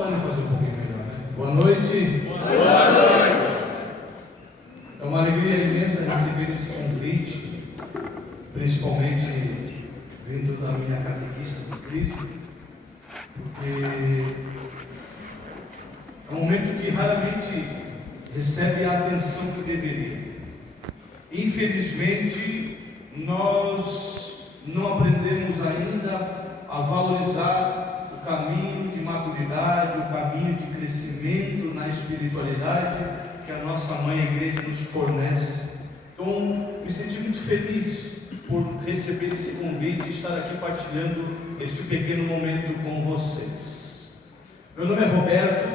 podem fazer um pouquinho melhor, né? Boa noite. Boa noite. É uma alegria imensa receber esse convite, principalmente vindo da minha catequista de Cristo, porque é um momento que raramente recebe a atenção que deveria. Infelizmente, nós não aprendemos ainda a valorizar o caminho de maturidade, o caminho de crescimento na espiritualidade que a nossa mãe a igreja nos fornece. Então, me senti muito feliz por receber esse convite e estar aqui partilhando este pequeno momento com vocês. Meu nome é Roberto,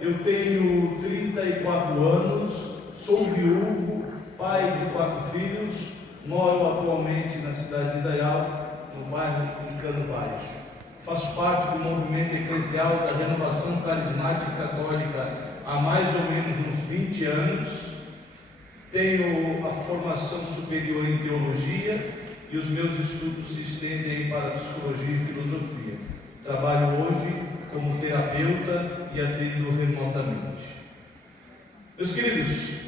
eu tenho 34 anos, sou viúvo, pai de 4 filhos, moro atualmente na cidade de Indaial, no bairro de Cano Baixo. Faço parte do movimento eclesial da Renovação Carismática Católica há mais ou menos uns 20 anos. Tenho a formação superior em teologia e os meus estudos se estendem para psicologia e filosofia. Trabalho hoje como terapeuta e atendo remotamente. Meus queridos,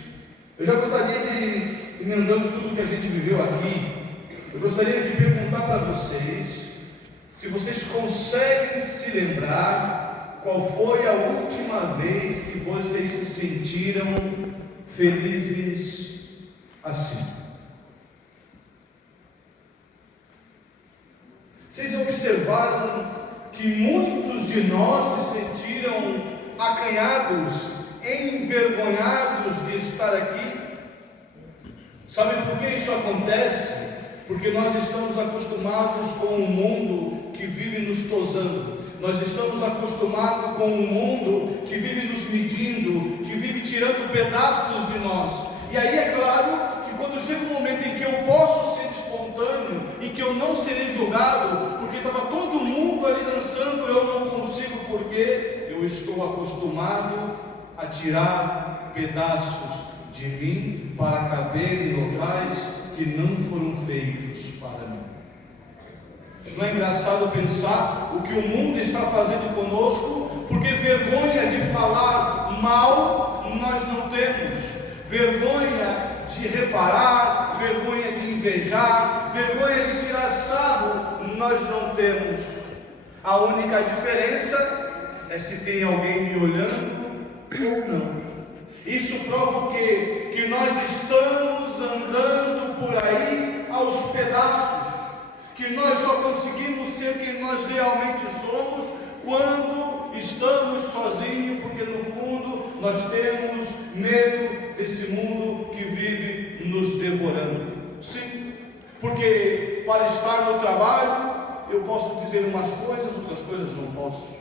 eu já gostaria de, emendando tudo que a gente viveu aqui, eu gostaria de perguntar para vocês se vocês conseguem se lembrar qual foi a última vez que vocês se sentiram felizes assim. Vocês observaram que muitos de nós se sentiram acanhados, envergonhados de estar aqui? Sabe por que isso acontece? Porque nós estamos acostumados com um mundo que vive nos tosando. Nós estamos acostumados com um mundo que vive nos medindo, que vive tirando pedaços de nós. E aí é claro que quando chega um momento em que eu posso ser espontâneo, em que eu não serei julgado, porque estava todo mundo ali dançando, eu não consigo, porque eu estou acostumado a tirar pedaços de mim para caber em locais que não foram feitos para mim. Não é engraçado pensar o que o mundo está fazendo conosco? Porque vergonha de falar mal nós não temos, vergonha de reparar, vergonha de invejar, vergonha de tirar sarro nós não temos. A única diferença é se tem alguém me olhando ou não. Isso prova o quê? Que nós estamos andando por aí aos pedaços, que nós só conseguimos ser quem nós realmente somos quando estamos sozinhos, porque no fundo nós temos medo desse mundo que vive nos devorando. Sim, porque para estar no trabalho eu posso dizer umas coisas, outras coisas não posso.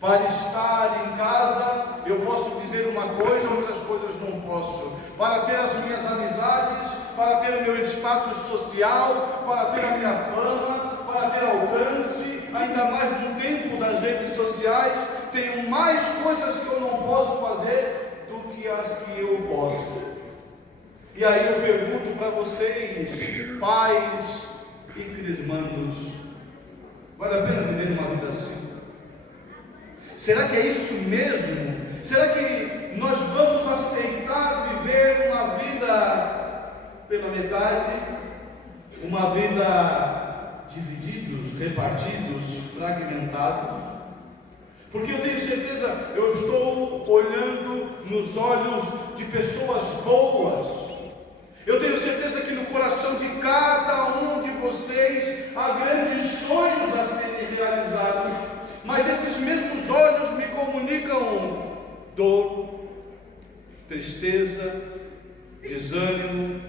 Para estar em casa, eu posso dizer uma coisa, outras coisas não posso. Para ter as minhas amizades, para ter o meu status social, para ter a minha fama, para ter alcance, ainda mais no tempo das redes sociais, tenho mais coisas que eu não posso fazer do que as que eu posso. E aí eu pergunto para vocês, pais e crismandos, vale a pena viver uma vida assim? Será que é isso mesmo? Será que nós vamos aceitar viver uma vida pela metade? Uma vida divididos, repartidos, fragmentados? Porque eu tenho certeza, eu estou olhando nos olhos de pessoas boas. Eu tenho certeza que no coração de cada um de vocês há grandes sonhos a serem realizados. Mas esses mesmos olhos me comunicam dor, tristeza, desânimo,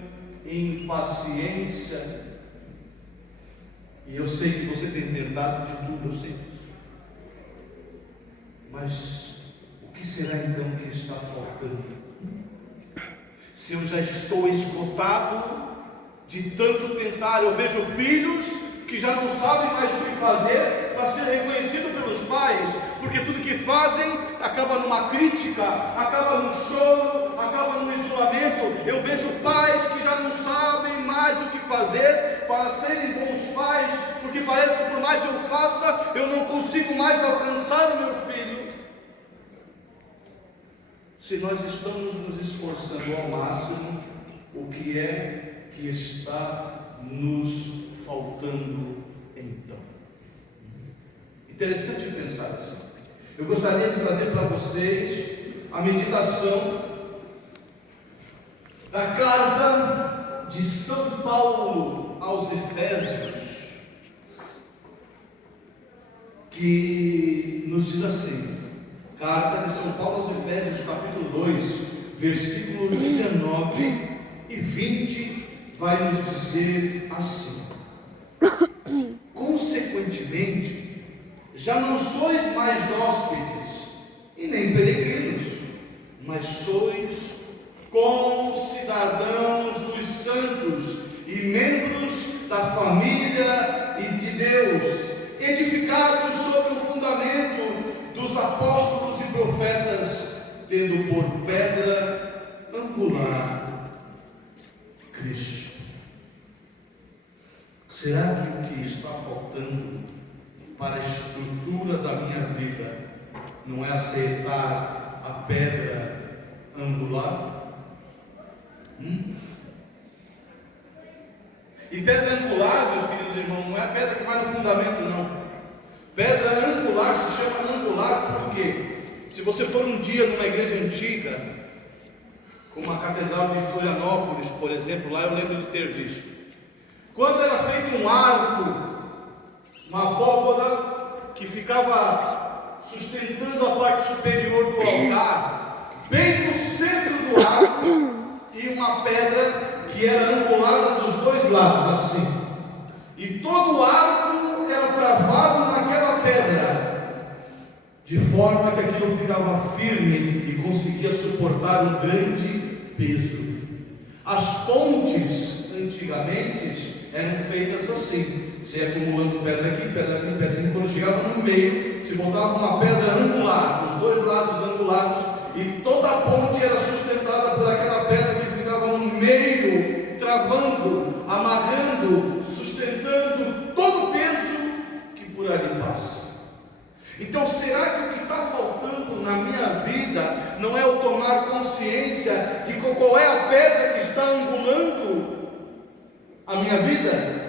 impaciência. E eu sei que você tem tentado de tudo, eu sei disso. Mas o que será então que está faltando? Se eu já estou esgotado de tanto tentar, eu vejo filhos que já não sabem mais o que fazer para ser reconhecido pelos pais, porque tudo que fazem acaba numa crítica, acaba no choro, acaba no isolamento. Eu vejo pais que já não sabem mais o que fazer para serem bons pais, porque parece que por mais eu faça, eu não consigo mais alcançar o meu filho. se nós estamos nos esforçando ao máximo, o que é que está nos faltando então? Interessante pensar assim. Eu gostaria de trazer para vocês a meditação da carta de São Paulo aos Efésios, que nos diz assim, carta de São Paulo aos Efésios, capítulo 2, versículo 19 e 20, vai nos dizer assim: consequentemente, já não sois mais hóspedes e nem peregrinos, mas sois concidadãos dos santos e membros da família e de Deus, edificados sobre o fundamento dos apóstolos e profetas, tendo por pedra angular Cristo. Será que o que está faltando para a estrutura da minha vida não é aceitar a pedra angular? E pedra angular, meus queridos irmãos, não é a pedra que vai no fundamento, não. Pedra angular se chama angular porque, se você for um dia numa igreja antiga, como a Catedral de Florianópolis, por exemplo, lá eu lembro de ter visto, quando era feito um arco, uma abóbora que ficava sustentando a parte superior do altar, bem no centro do arco, e uma pedra que era angulada dos dois lados, assim, e todo o arco era travado naquela pedra, de forma que aquilo ficava firme e conseguia suportar um grande peso. As pontes, antigamente, eram feitas assim, se acumulando pedra aqui, pedra ali, pedra ali. Quando chegava no meio, se botava uma pedra angular, dos dois lados angulados, e toda a ponte era sustentada por aquela pedra que ficava no meio, travando, amarrando, sustentando todo o peso que por ali passa. Então, será que o que está faltando na minha vida não é eu tomar consciência de qual é a pedra que está angulando a minha vida?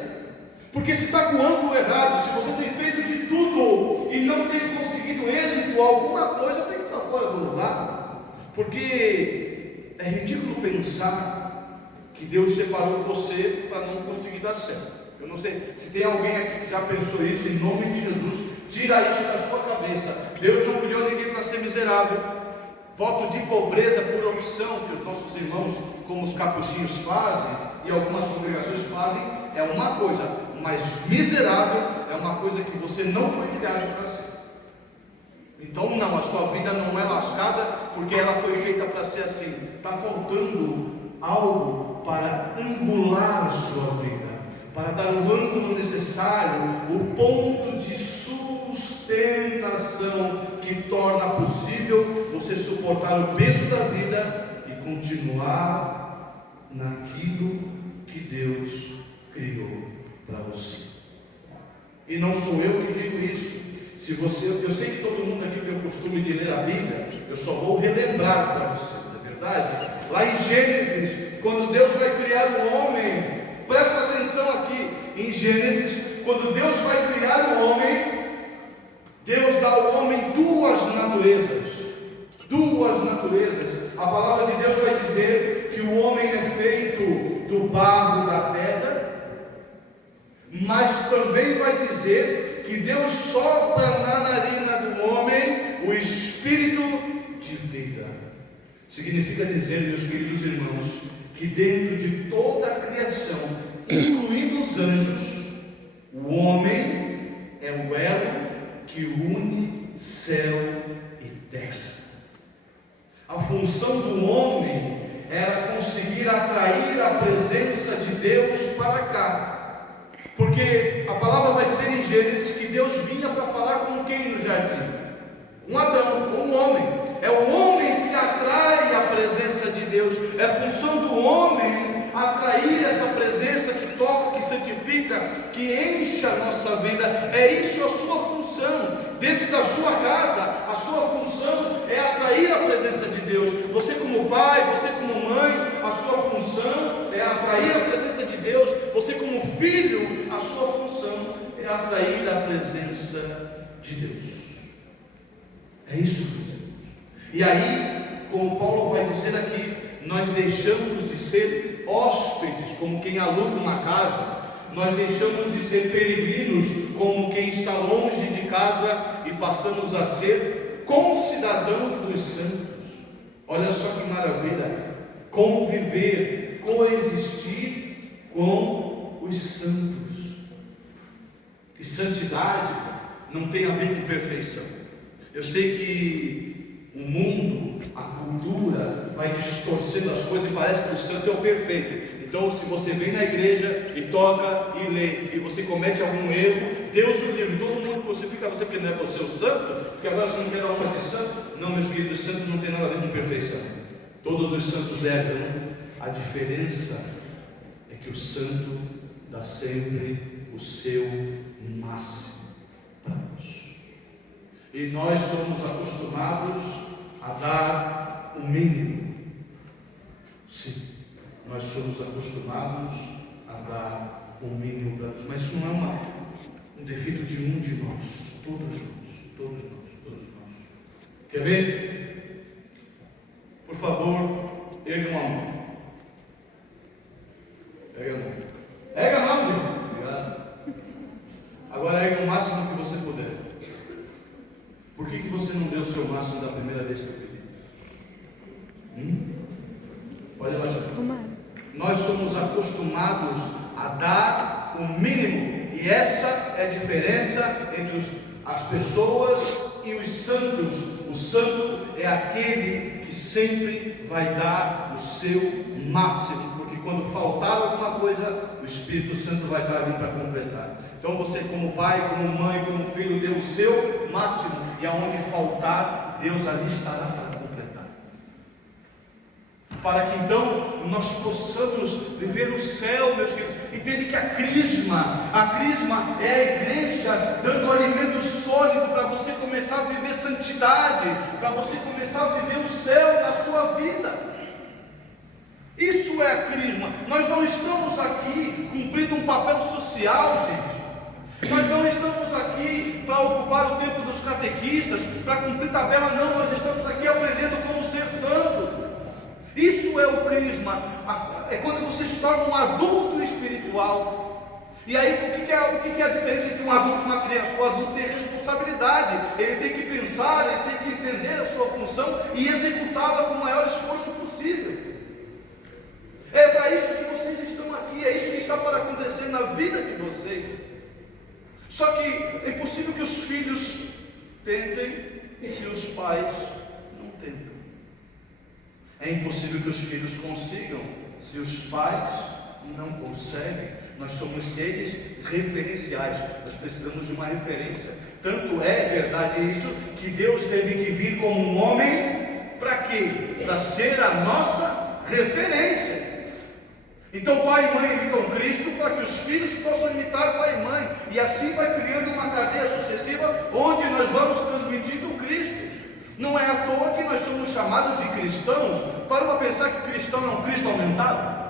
Porque se está com o ângulo errado, se você tem feito de tudo e não tem conseguido êxito, alguma coisa tem que estar fora do lugar. Porque é ridículo pensar que Deus separou você para não conseguir dar certo. Eu não sei se tem alguém aqui que já pensou isso. Em nome de Jesus, tira isso da sua cabeça. Deus não criou ninguém para ser miserável. Voto de pobreza por opção, que os nossos irmãos, como os capuchinhos fazem, e algumas congregações fazem, é uma coisa, mas miserável é uma coisa que você não foi criado para ser. Então não, a sua vida não é lascada porque ela foi feita para ser assim. Está faltando algo para angular a sua vida, para dar o ângulo necessário, o ponto de sustentação que torna possível você suportar o peso da vida e continuar naquilo que Deus criou para você. E não sou eu que digo isso. Se você, eu sei que todo mundo aqui tem o costume de ler a Bíblia, eu só vou relembrar para você, não é verdade? Lá em Gênesis, quando Deus vai criar o homem, presta atenção aqui, em Gênesis, quando Deus vai criar o homem, Deus dá ao homem duas naturezas. A palavra de Deus vai dizer que o homem é feito do barro da terra, mas também vai dizer que Deus sopra na narina do homem o espírito de vida. Significa dizer, meus queridos irmãos, que dentro de toda a criação, incluindo os anjos, o homem é o elo que une céu e terra. A função do homem era conseguir atrair a presença de Deus para cá, porque a palavra vai dizer em Gênesis que Deus vinha para falar com quem no jardim? Com Adão, com o homem. É o homem que atrai a presença de Deus. É a função do homem atrair essa presença que toca, que santifica, que enche a nossa vida. É isso a sua função. Dentro da sua casa, a sua função é atrair a presença de Deus. Você como pai, você como mãe, a sua função é atrair a presença de Deus. Você como filho, a sua função é atrair a presença de Deus. É isso, meus irmãos. E aí, como Paulo vai dizer aqui, nós deixamos de ser hóspedes, como quem aluga uma casa. Nós deixamos de ser peregrinos, como quem está longe de casa, e passamos a ser concidadãos dos santos. Olha só que maravilha! Conviver, coexistir com os santos. E santidade não tem a ver com perfeição. Eu sei que o mundo, a cultura, vai distorcendo as coisas e parece que o santo é o perfeito. Então, se você vem na igreja e toca e lê, e você comete algum erro, Deus o livre, todo mundo crucifica você porque não é para o seu santo, porque agora você não quer dar uma de santo. Não, meus queridos, santo não tem nada a ver com perfeição. Todos os santos erram. A diferença é que o santo dá sempre o seu máximo para nós. E nós somos acostumados a dar o mínimo. Sim. Nós somos acostumados a dar o mínimo para nós, mas isso não é um defeito de um de nós, todos nós. Quer ver? Por favor, erga uma mão. Erga a mão, gente. Obrigado. Agora erga o máximo que você puder. Por que você não deu o seu máximo da primeira vez que eu pedi? Olha lá, gente. Nós somos acostumados a dar o mínimo, e essa é a diferença entre as pessoas e os santos. O santo é aquele que sempre vai dar o seu máximo, porque quando faltar alguma coisa, o Espírito Santo vai estar ali para completar. Então você, como pai, como mãe, como filho, dê o seu máximo, e aonde faltar, Deus ali estará para completar, para que então nós possamos viver o céu, meus queridos. Entende que a crisma é a igreja dando alimento sólido para você começar a viver santidade, para você começar a viver o céu na sua vida. Isso é a crisma. Nós não estamos aqui cumprindo um papel social, gente. Nós não estamos aqui para ocupar o tempo dos catequistas, para cumprir tabela, não. Nós estamos aqui aprendendo como ser santos. Isso é o crisma. É quando você se torna um adulto espiritual. E aí, o que é a diferença entre um adulto e uma criança? O adulto tem responsabilidade, ele tem que pensar, ele tem que entender a sua função e executá-la com o maior esforço possível. É para isso que vocês estão aqui, é isso que está para acontecer na vida de vocês. Só que é impossível que os filhos tentem se os pais não tentam. É impossível que os filhos consigam se os pais não conseguem. Nós somos seres referenciais, nós precisamos de uma referência. Tanto é verdade isso, que Deus teve que vir como um homem, para quê? Para ser a nossa referência. Então pai e mãe imitam Cristo para que os filhos possam imitar pai e mãe, e assim vai criando uma cadeia sucessiva, onde nós vamos transmitindo o Cristo. Não é à toa que nós somos chamados de cristãos. Para pensar que cristão é um Cristo aumentado.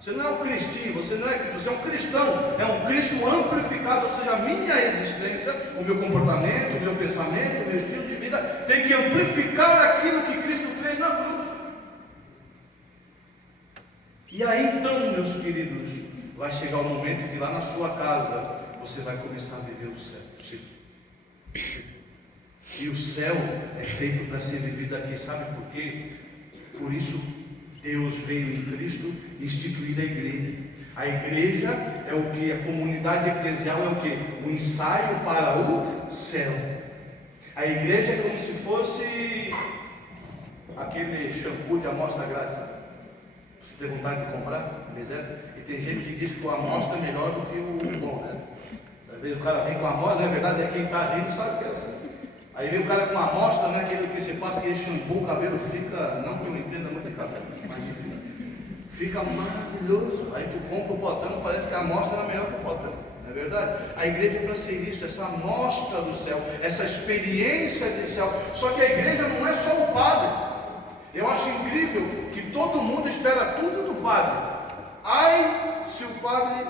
Você não é um cristinho, você é um cristão, é um Cristo amplificado, ou seja, a minha existência, o meu comportamento, o meu pensamento, o meu estilo de vida, tem que amplificar aquilo que Cristo fez na cruz. E aí então, meus queridos, vai chegar o momento que lá na sua casa, você vai começar a viver o céu. E o céu é feito para ser vivido aqui, sabe por quê? Por isso Deus veio em Cristo instituir a igreja. A igreja é o que? A comunidade eclesial é o que? O ensaio para o céu. A igreja é como se fosse aquele shampoo de amostra grátis, sabe? Você tem vontade de comprar? E tem gente que diz que a amostra é melhor do que o bom, né? Às vezes o cara vem com a amostra, na verdade é quem está rindo sabe que é assim. Aí vem o cara com uma amostra, né? Aquilo que você passa, aquele shampoo, o cabelo fica, não que eu não entenda muito de cabelo, mas enfim, fica maravilhoso. Aí tu compra o potão, parece que a amostra era melhor que o potão, não é verdade? A igreja é para ser isso, essa amostra do céu, essa experiência de céu. Só que a igreja não é só o padre. Eu acho incrível que todo mundo espera tudo do padre. Ai, se o padre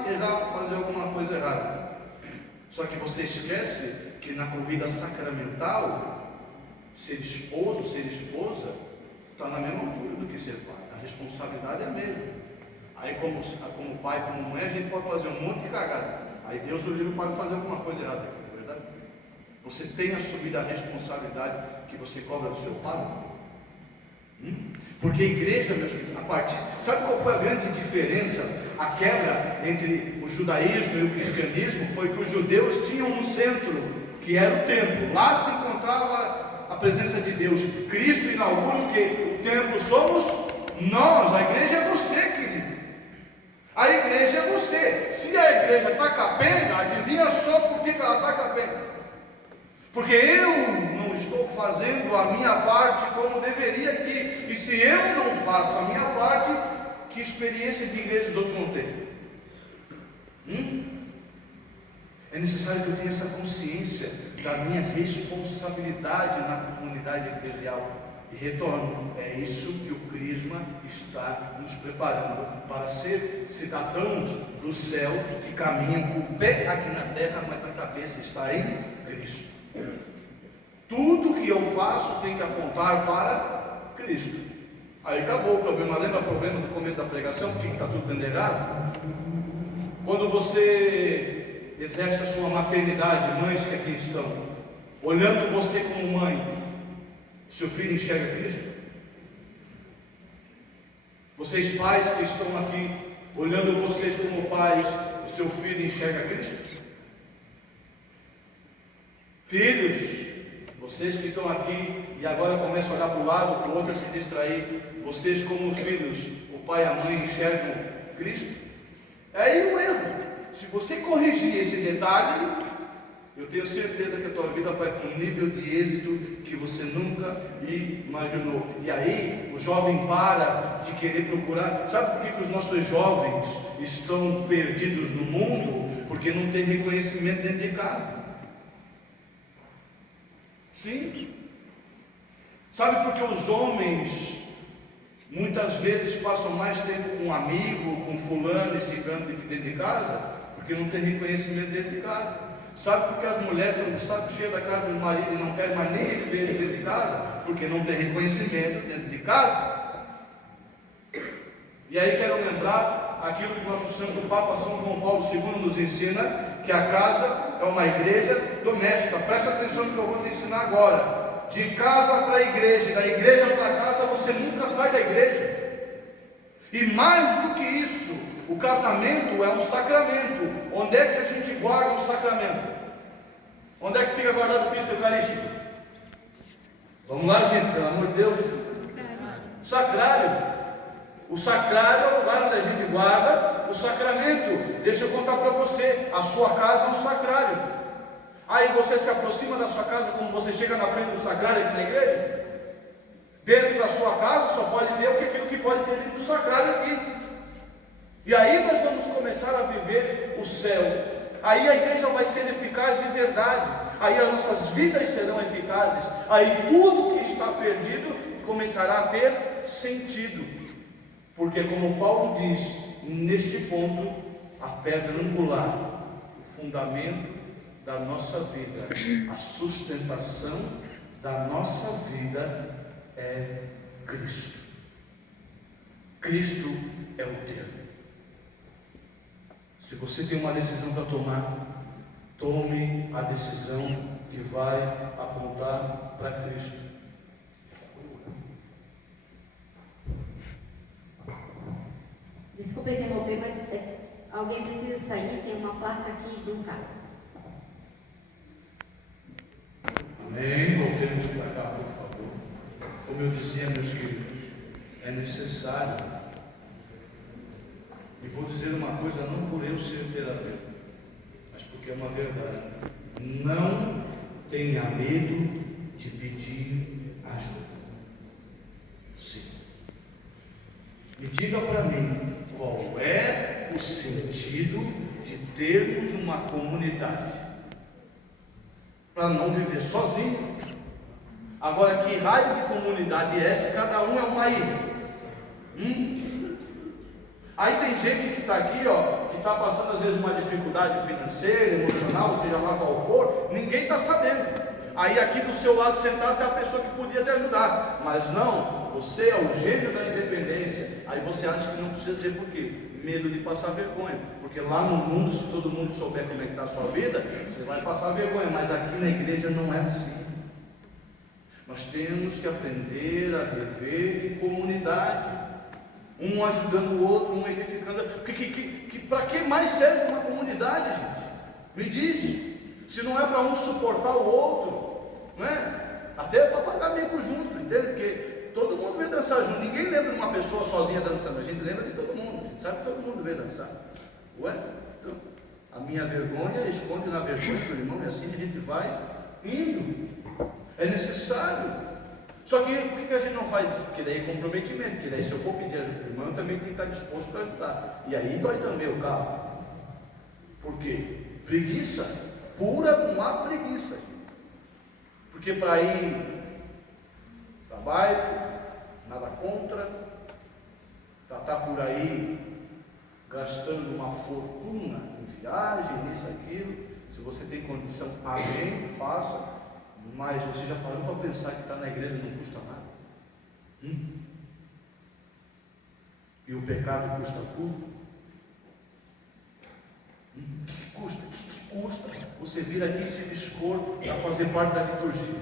fazer alguma coisa errada. Só que você esquece que na corrida sacramental, ser esposo, ser esposa, está na mesma altura do que ser pai. A responsabilidade é a mesma. Aí como pai, como mãe, a gente pode fazer um monte de cagada. Aí Deus o livre pode fazer alguma coisa errada, não é verdade? Você tem assumida a responsabilidade que você cobra do seu pai? Porque a igreja, meus queridos, sabe qual foi a grande diferença? A quebra entre o judaísmo e o cristianismo foi que os judeus tinham um centro, que era o templo. Lá se encontrava a presença de Deus. Cristo inaugura que o templo somos nós, a igreja é você, querido. A igreja é você. Se a igreja está capenga, adivinha só por que ela está capenga? Porque eu não estou fazendo a minha parte como deveria aqui. E se eu não faço a minha parte, que experiência de igreja os outros vão ter? É necessário que eu tenha essa consciência da minha responsabilidade na comunidade eclesial. E retorno, é isso que o Crisma está nos preparando para ser cidadãos do céu que caminham com o pé aqui na terra, mas a cabeça está em Cristo. Tudo que eu faço tem que apontar para Cristo. Aí acabou o problema. Lembra o problema do começo da pregação? Porque está tudo dando errado? Quando você exerce a sua maternidade, mães que aqui estão, olhando você como mãe, seu filho enxerga Cristo? Vocês pais que estão aqui, olhando vocês como pais, o seu filho enxerga Cristo? Filhos, vocês que estão aqui e agora começam a olhar para o lado, para o outro, a se distrair, vocês como filhos, o pai e a mãe enxergam Cristo? É aí o erro. Se você corrigir esse detalhe, eu tenho certeza que a tua vida vai para um nível de êxito que você nunca imaginou. E aí o jovem para de querer procurar. Sabe por que os nossos jovens estão perdidos no mundo? Porque não tem reconhecimento dentro de casa. Sim. Sabe por que os homens muitas vezes passam mais tempo com um amigo, com fulano e ciclano do que dentro de casa? Porque não tem reconhecimento dentro de casa. Sabe por que as mulheres estão de saco cheio da cara dos maridos e não querem mais nem viver dentro de casa? Porque não tem reconhecimento dentro de casa. E aí quero lembrar aquilo que nosso Santo Papa São João Paulo II nos ensina, que a casa é uma igreja doméstica. Presta atenção no que eu vou te ensinar agora. De casa para a igreja, da igreja para casa, você nunca sai da igreja. E mais do que isso, o casamento é um sacramento. Onde é que a gente guarda o sacramento? Onde é que fica guardado o Cristo Eucarístico? Vamos lá, gente, pelo amor de Deus. Sacrário. O sacrário é o lugar onde a gente guarda o sacramento. Deixa eu contar para você. A sua casa é um sacrário. Aí você se aproxima da sua casa, como você chega na frente do sacrário aqui na igreja. Dentro da sua casa só pode ter aquilo que pode ter dentro do sacrário aqui. E aí nós vamos começar a viver o céu. Aí a igreja vai ser eficaz de verdade. Aí as nossas vidas serão eficazes. Aí tudo que está perdido começará a ter sentido. Porque como Paulo diz, neste ponto, a pedra angular, o fundamento da nossa vida, a sustentação da nossa vida é Cristo. Cristo é o termo. Se você tem uma decisão para tomar, tome a decisão que vai apontar para Cristo. Desculpa interromper, mas alguém precisa sair, tem uma placa aqui de um carro. Amém, voltemos para cá, por favor. Como eu dizia, meus queridos, é necessário. E vou dizer uma coisa, não por eu ser terapeuta, mas porque é uma verdade. Não tenha medo de pedir ajuda. Sim. Me diga para mim, qual é o sentido de termos uma comunidade, para não viver sozinho. Agora, que raio de comunidade é essa? Cada um é uma ilha. Aí tem gente que está aqui, que está passando às vezes uma dificuldade financeira, emocional, seja lá qual for, ninguém está sabendo. Aí aqui do seu lado sentado tem a pessoa que podia te ajudar, mas não, você é o gênio da independência. Aí você acha que não precisa dizer por quê? Medo de passar vergonha, porque lá no mundo, se todo mundo souber como é que está a sua vida, você vai passar vergonha, mas aqui na igreja não é assim. Nós temos que aprender a viver em comunidade, um ajudando o outro, um edificando. Para que mais serve uma comunidade, gente? Me diz. Se não é para um suportar o outro, não é? Até para pagar mico junto, entende? Porque todo mundo vê dançar junto. Ninguém lembra de uma pessoa sozinha dançando. A gente lembra de todo mundo. A gente sabe que todo mundo vê dançar. Ué? Então, a minha vergonha esconde na vergonha do irmão, e assim a gente vai indo. É necessário. Só que por que a gente não faz isso? Porque daí é comprometimento. Porque daí, se eu for pedir ajuda do irmão, eu também tenho que estar disposto a ajudar. E aí dói também o carro. Por quê? Preguiça. Pura, não há preguiça. Porque para ir para baile, nada contra, para estar por aí gastando uma fortuna em viagem, nisso, aquilo. Se você tem condição, amém, faça. Mas você já parou para pensar que estar na igreja não custa nada? E o pecado custa tudo? O que custa? O que custa você vir aqui e se dispor a fazer parte da liturgia?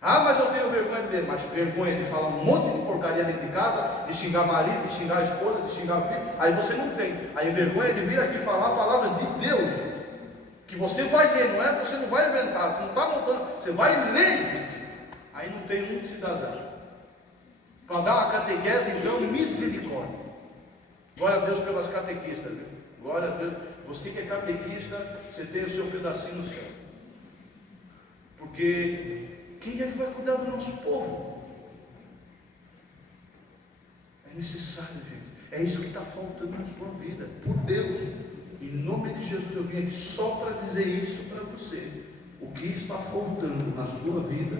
Ah, mas eu tenho vergonha de ler. Mas vergonha de falar um monte de porcaria dentro de casa, de xingar marido, de xingar a esposa, de xingar filho. Aí você não tem. Aí vergonha de vir aqui falar a palavra de Deus, gente, que você vai ler, não é? Você não vai inventar, você não está montando, você vai ler, gente. Aí não tem um cidadão para dar uma catequese, então, misericórdia. Glória a Deus pelas catequistas, viu? Glória a Deus. Você que é catequista, você tem o seu pedacinho no céu. Porque quem é que vai cuidar do nosso povo? É necessário, gente. É isso que está faltando na sua vida. Por Deus, em nome de Jesus, eu vim aqui só para dizer isso para você. O que está faltando na sua vida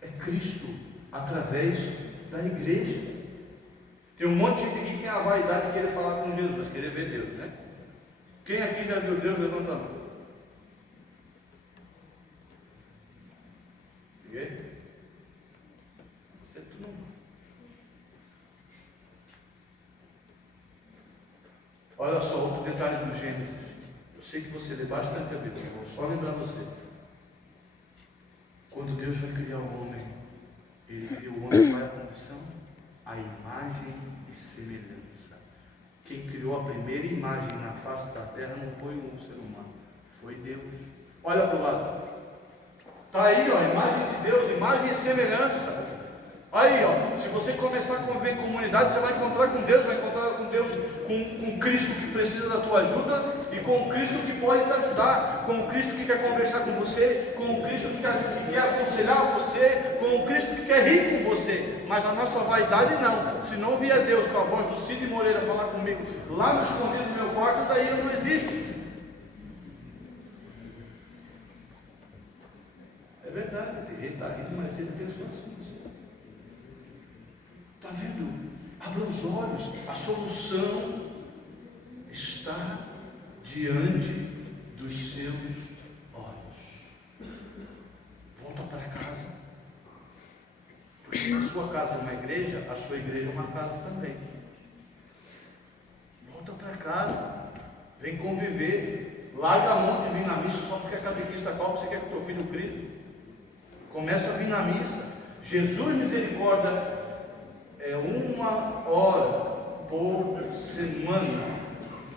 é Cristo, através da igreja. Tem um monte de gente aqui que tem a vaidade de querer falar com Jesus, querer ver Deus, né? Quem aqui já viu Deus? Levanta a mão. Ninguém? Você tudo não. Olha só, outro detalhe do Gênesis. Eu sei que você lê bastante a Bíblia, vou só lembrar você. Quando Deus vai criar o homem, Ele criou o homem, qual é a condição? A imagem e semelhança. Quem criou a primeira imagem na face da terra não foi um ser humano, foi Deus. Olha para o lado. Está aí, a imagem de Deus, imagem e semelhança. Aí, se você começar a conviver em comunidade, você vai encontrar com Deus, com Cristo que precisa da tua ajuda, e com o Cristo que pode te ajudar, com o Cristo que quer conversar com você, com o Cristo que quer aconselhar você, com o Cristo que quer rir com você. Mas a nossa vaidade não. Se não vier Deus com a voz do Cid Moreira falar comigo lá no escondido do meu quarto, daí eu não existo. É verdade, ele está rindo, mas ele pensou assim. Está vendo? Abra os olhos, a solução está diante dos seus olhos. Volta para casa. Porque se a sua casa é uma igreja, a sua igreja é uma casa também. Volta para casa. Vem conviver. Larga a mão de vir na missa só porque a catequista cobra, você quer que o teu filho crie. Começa a vir na missa. Jesus misericórdia é 1 hora por semana.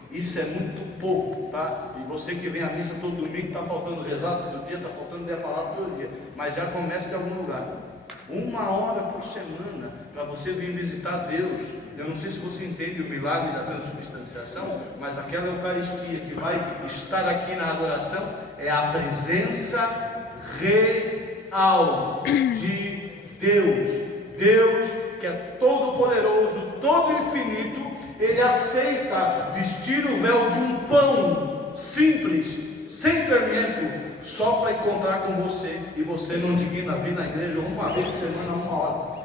Isso é muito pouco, tá? E você que vem à missa todo domingo, está faltando rezar todo dia, está faltando ler a palavra todo dia, mas já começa de algum lugar. 1 hora por semana para você vir visitar Deus. Eu não sei se você entende o milagre da transubstanciação, mas aquela Eucaristia que vai estar aqui na adoração é a presença real de Deus. Deus que é todo poderoso, todo infinito, ele aceita vestir o véu de um pão simples, sem fermento, só para encontrar com você, e você não digna vir na igreja uma vez por semana, 1 hora.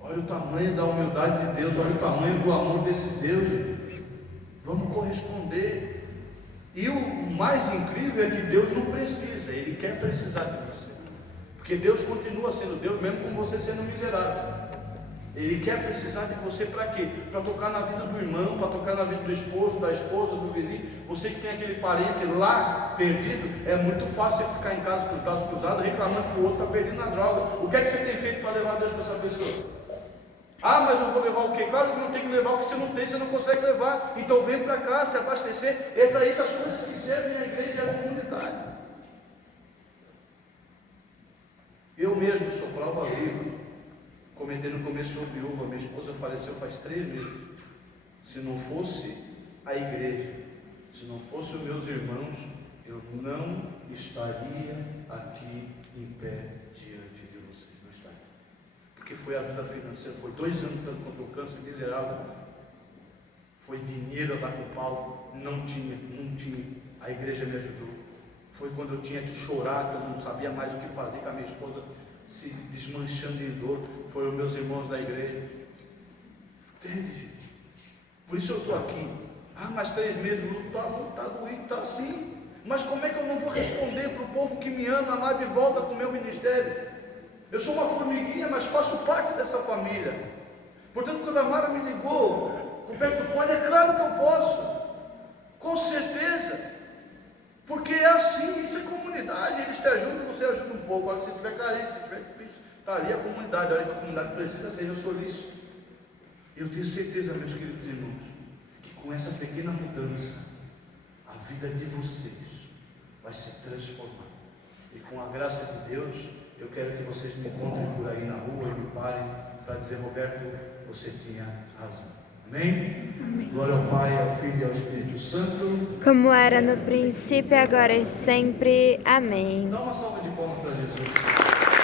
Olha o tamanho da humildade de Deus, olha o tamanho do amor desse Deus, gente. Vamos corresponder. E o mais incrível é que Deus não precisa, Ele quer precisar de você. Porque Deus continua sendo Deus, mesmo com você sendo miserável. Ele quer precisar de você para quê? Para tocar na vida do irmão, para tocar na vida do esposo, da esposa, do vizinho. Você que tem aquele parente lá perdido, é muito fácil você ficar em casa com os braços cruzados, reclamando que o outro está perdido na droga. O que é que você tem feito para levar Deus para essa pessoa? Ah, mas eu vou levar o quê? Claro que não tem que levar o que você não tem, você não consegue levar. Então vem para cá, se abastecer. É para isso as coisas que servem a igreja e a comunidade. Eu mesmo sou prova viva. Comentei no começo, sou viúva, minha esposa faleceu faz 3 meses. Se não fosse a igreja, se não fossem os meus irmãos, eu não estaria aqui em pé diante de vocês. Não estaria. Porque foi ajuda financeira, foi 2 anos lutando contra o câncer miserável. Foi dinheiro a dar com o pau, não tinha. A igreja me ajudou. Foi quando eu tinha que chorar, que eu não sabia mais o que fazer, com a minha esposa se desmanchando em dor. Foram os meus irmãos da igreja. Entende, gente? Por isso eu estou aqui. Ah, mas 3 meses, está doído, está assim. Mas como é que eu não vou responder para o povo que me ama, amar de volta com o meu ministério? Eu sou uma formiguinha, mas faço parte dessa família. Portanto, quando a Mara me ligou, Roberto, pode, é claro que eu posso. Com certeza. Porque é assim, isso é comunidade. Eles te ajudam, você ajuda um pouco. Olha, se estiver carente, se estiver difícil, está ali a comunidade. Olha que a comunidade precisa ser, eu sou isso. Eu tenho certeza, meus queridos irmãos, que com essa pequena mudança, a vida de vocês vai ser transformada. E com a graça de Deus, eu quero que vocês me encontrem por aí na rua e me parem para dizer, Roberto, você tinha razão. Amém? Amém. Glória ao Pai, ao Filho e ao Espírito Santo. Como era no princípio, agora e sempre. Amém. Dá uma salva de palmas para Jesus.